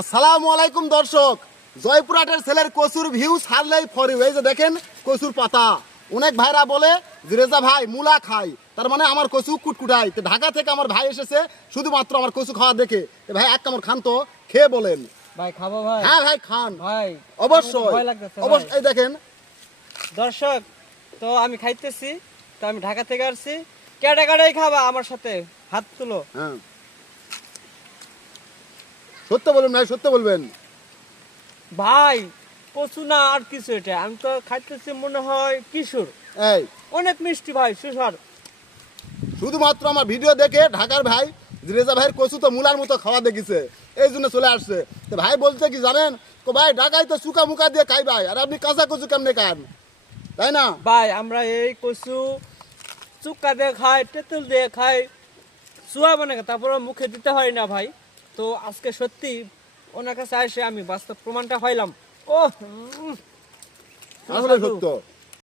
আসসালামু আলাইকুম দর্শক, জয়পুরহাটের ছেলের কচুর ভিউ ছাড়লেই ফরি এই যে দেখেন কচুর পাতা। অনেক ভাইরা বলে যে রেজা ভাই মূলা খাই, তার মানে আমার কচু কুটকুটাই। তো ঢাকা থেকে আমার ভাই এসেছে শুধুমাত্র আমার কচু খাওয়া দেখে। তো ভাই এক কামড় খান তো, খেয়ে বলেন। ভাই খাবো ভাই? হ্যাঁ ভাই খান ভাই অবশ্যই ভয় লাগতেছে ভাই। অবশ্যই। এই দেখেন দর্শক, তো আমি খাইতেছি, তো আমি ঢাকা থেকে আসছি। কেটে কেটেই খাবা আমার সাথে, হাত তুলো। হ্যাঁ সত্য বলবেন ভাই, সত্য বলবেন। ভাই কচু না আর কিছু, এটা আমি তো খাইতেছি মনে হয় কিশোর। এই অনেক মিষ্টি ভাই, সুস্বাদ। শুধুমাত্র আমার ভিডিও দেখে ঢাকার ভাই যে রেজা ভাইয়ের কচু তো মূলার মতো খাওয়া দেখিছে, এই জন্য চলে আসছে। তো ভাই বলছে কি জানেন, তো ভাই ঢাকায় তো শুকা মুকা দিয়ে খাই ভাই, আর আপনি কাঁচা কচু কেমনে খান, তাই না? ভাই আমরা এই কচু চুক্কা দিয়ে খাই, তেঁতুল দিয়ে খাই, চুয়া বানাই, তারপরে মুখে দিতে হয় না ভাই। তো আজকে সত্যি ওনার কাছে এসে আমি বাস্তব প্রমাণটা পাইলাম। ও আসলে সত্য।